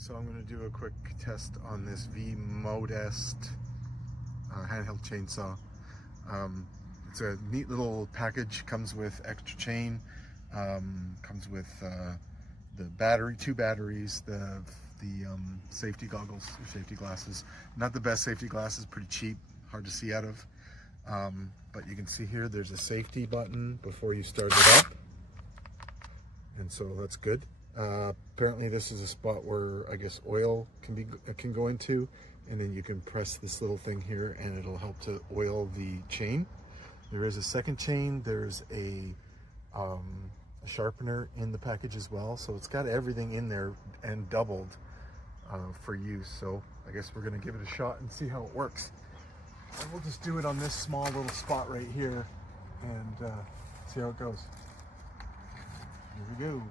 So I'm going to do a quick test on this V-Modest handheld chainsaw. It's a neat little package, comes with extra chain, comes with the battery, 2 batteries, the safety goggles, or safety glasses. Not the best safety glasses, pretty cheap, hard to see out of. But you can see here there's a safety button before you start it up, and so that's good. Apparently this is a spot where I guess oil can go into, and then you can press this little thing here and it'll help to oil the chain. There is a second chain. There's a sharpener in the package as well, so it's got everything in there and doubled for use. So I guess we're gonna give it a shot and see how it works. And we'll just do it on this small little spot right here and see how it goes. Here we go.